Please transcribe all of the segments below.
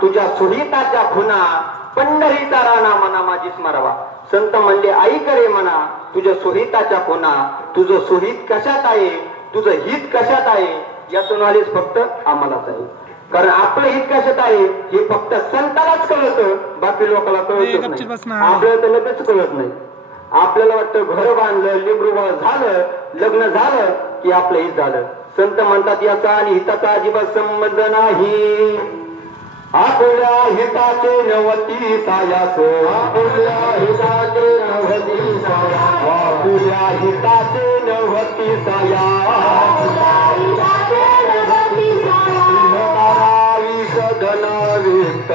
तुझ्या सुहिताच्या खुना पंढरीचा राणा मना माझी स्मरावा. संत म्हणले आई करे म्हणा तुझ्या सुहिताच्या खुना, तुझं सुहित कशात आहे, तुझं हित कशात आहे, यातून आलीच फक्त आम्हालाच आहे. कारण आपलं हित कशात आहे हे फक्त संतालाच कळतं, बाकी लोकांना कळतच नाही. आपल्याला तर लगेच कळत नाही. आपल्याला वाटतं घर बांधलं, लेकरूबाळ झालं, लग्न झालं की आपलं हित झालं. संत म्हणतात याचा आणि हिताचा अजिबात संबंध नाही. आपल्या हिताचे नवती सायास, आपल्या हिताचे नवती सायास, आपल्या हिताचे नवती सायास, धनवित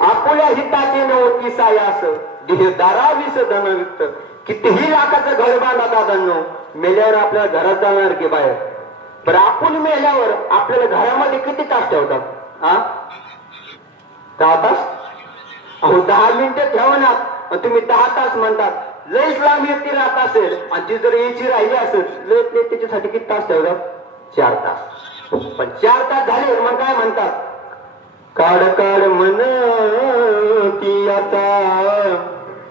आपल्या हिताचे नवती सायास, देहदारावीस धनवित. कितीही लाखाचं घर बांधा दादांनो, मेल्यावर आपल्याला घरात जाणार की बाहेर. पण आपण मेल्यावर आपल्याला घरामध्ये किती तास ठेवतात? 10 तास. अहो 10 मिनिटं ठेवा ना, तुम्ही 10 तास म्हणतात. लईच लांब येते राहत असेल आणि ती जर यायची राहिली असेल लईच लई त्याच्यासाठी किती तास ठेवतात? 4 तास. पण 4 तास झाले मग काय म्हणतात? काढ काढ मन ती आता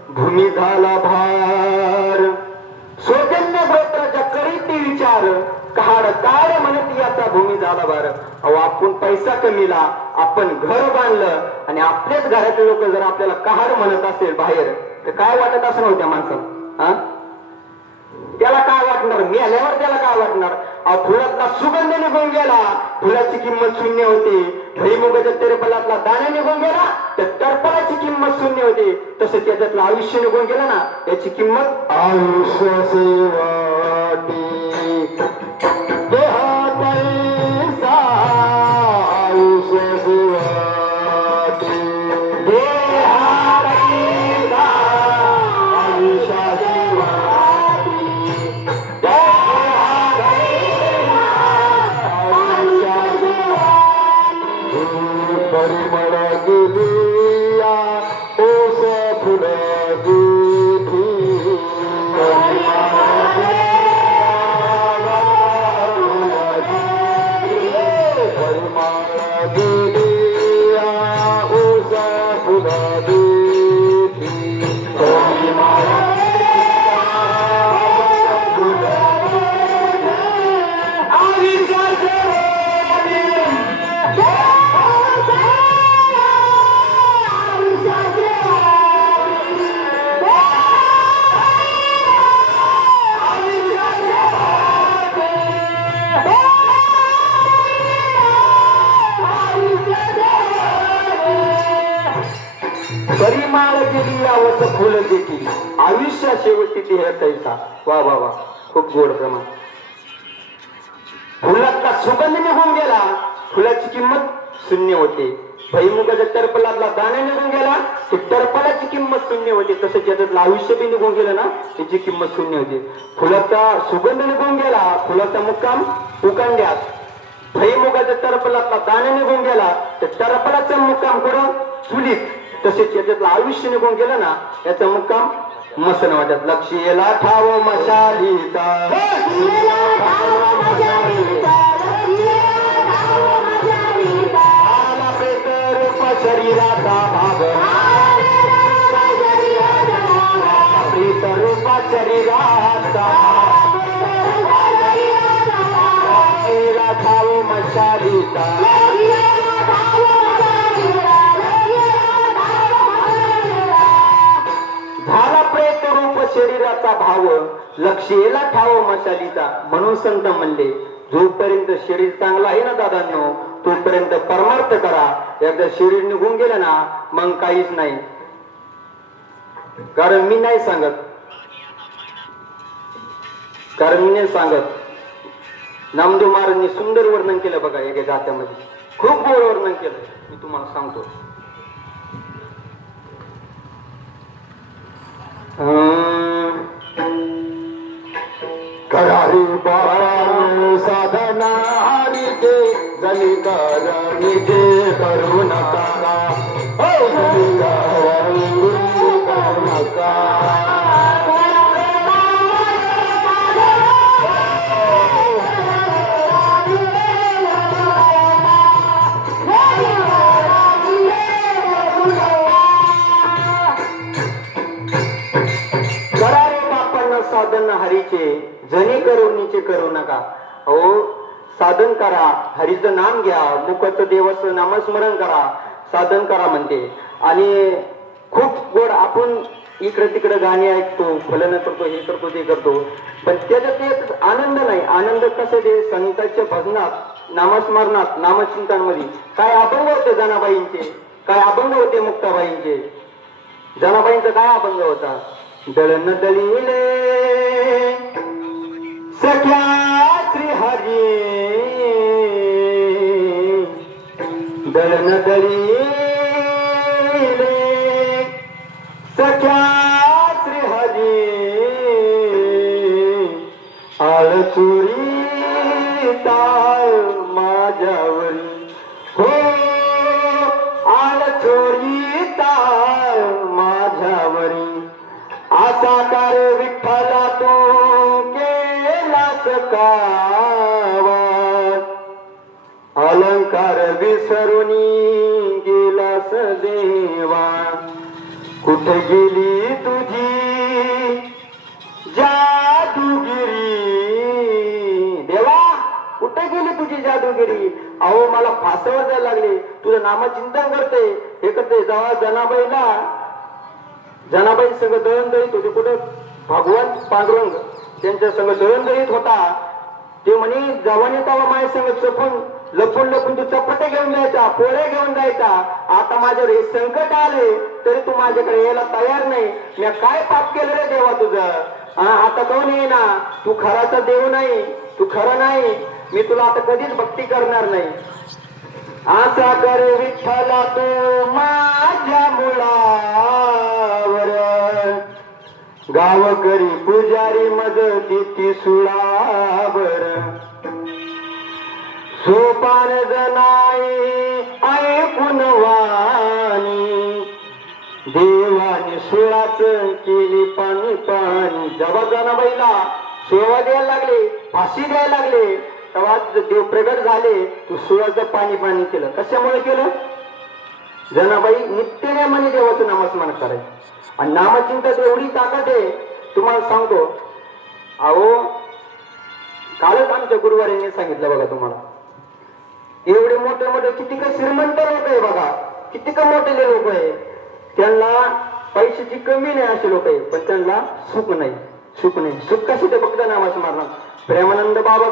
भूमी झाला भार, सौजन्य गोत्राच्या करीती विचार, काढ काढ म्हणत याचा भूमी झाला भार. अहो आपण पैसा कमीला, आपण घर बांधलं आणि आपल्याच घरातले लोक जर आपल्याला काढ म्हणत असेल बाहेर, तर काय वाटत असणार होत्या माणसाला? त्याला काय वाटणार? मी आल्यावर त्याला काय वाटणार? फुलातला सुगंध निघून गेला, फुलाची किंमत शून्य होती. भुईमुगाच्या टरफलातला दाणा निघून गेला तर टरफलाची किंमत शून्य होती. तसं त्याच्यातलं आयुष्य निघून गेलं ना, याची किंमत आयुष्य सेवाटी देहातैसा, आयुष्य सेवाटी देहातैसा, आयुष्य सेवाटी परिमळ गेलिया ओस फुल गेली, परिमळ गेलिया ओस फुल गेली, परिमाळ गेली आवस फुल गेली, आयुष्या शेवटी देह तैसा. वा वा वा, खूप गोड प्रमाण. फुलातला सुगंध निघून गेला, फुलाची किंमत शून्य होते. भुईमुगाच्या टरफलातला दाणा निघून गेला की टरफलाची किंमत शून्य होती. तसं त्याच्यातलं आयुष्य बी निघून गेलं ना, त्याची किंमत शून्य होती. फुलाचा सुगंध निघून गेला, फुलाचा मुक्काम उकांड्यात. भुईमुगाच्या टरफलातला दाणा निघून गेला तर टरफलाचा मुक्काम कुठं? चुलीत. तसेच याच्यातलं आयुष्य निघून गेलं ना, याचा मुक्काम मसनवाड्यात. लक्ष्मीला ठाव मशालीचा, शरीराचा भाग, प्रीतरूपा शरीराचा ठाव मशालीचा, झाला प्रेत रूप शरीराचा भाव, लक्ष्मीला ठाव मशालीचा. म्हणून संत म्हणले जोपर्यंत शरीर चांगलं आहे ना दादांनो, तोपर्यंत परमार्थ करा. एकदा शरीर निघून गेलं ना मग काहीच नाही. कारण मी नाही सांगत, कारण मी नाही सांगत. नामदेव महाराजांनी सुंदर वर्णन केलं बघा एका गात्यामध्ये, खूप गोड वर्णन केलं. मी तुम्हाला सांगतो. हरीचे जणी करुणीचे करू नका. अहो साधन करा, हरीचं नाम घ्या, मुखत देवाचं नामस्मरण करा, साधन करा म्हणते. आणि खूप गोड आपण इकडे तिकडे गाणी ऐकतो, फलन करतो, हे करतो ते करतो, पण त्याच्यात आनंद नाही. आनंद कसं ते संतांच्या भजनात, नामस्मरणात, नामचिंतनमध्ये. काय अभंग होते जनाबाईंचे, काय अभंग होते मुक्ताबाईंचे. जनाबाईंचा काय अभंग होता? दळण दळीले सख्या श्री हरी, दळण दळीले सख्या श्री हरी, आळ चोरी ताळ माझ्यावरी, हो आळ चोरी ताळ माझ्यावरी. असा कर विठ्ठला तू केलास कावा, अलंकार विसरून गेलास देवा. कुठे गेली तुझी जादूगिरी देवा, कुठे गेली तुझी जादूगिरी. अहो मला फासावर जायला लागले, तुझं नामचिंतन करते, हे करते. जेव्हा जनाबाई संग दळण दळीत होते, कुठं भगवान पांडुरंग त्यांच्या संग दळण दळीत होता. ते म्हणे जवानी तवा माझ्या संग लपून तू चपटे घेऊन जायचा, पोळे घेऊन जायचा. आता माझ्यावर हे संकट आले तरी तू माझ्याकडे यायला तयार नाही. मी काय पाप केलं रे देवा तुझं? आता कोण येईना? तू खराचा देव नाही, तू खरं नाही, मी तुला आता कधीच भक्ती करणार नाही. असा कर विठ्ठला तू माझ्या मुळावर, गावकरी पुजारी मदतीची सुळावर. सोपान जनाई ऐकून वाणी, देवाने सुळाच केली पाणी पाणी. जेव्हा जनाबाईला सुळा द्यायला लागले, फाशी द्यायला लागले, तेव्हा देव प्रगट झाले. तू सुळाचं पाणी पाणी केलं. कशामुळे केलं? जनाबाई नित्यनेमाने देवाचं नामस्मरण करायचं. आणि नामचिंतनात एवढी ताकद आहे, तुम्हाला सांगतो. अहो कालच आमच्या गुरुवारीने सांगितलं बघा तुम्हाला, एवढे मोठे मोठे किती का श्रीमंत लोक आहे बघा, किती का मोठे लोक आहे, त्यांना पैशाची कमी नाही असे लोक आहे, पण त्यांना सुख नाही. सुख कशी ते फक्त नामस्मरणात. प्रेमानंद बाबा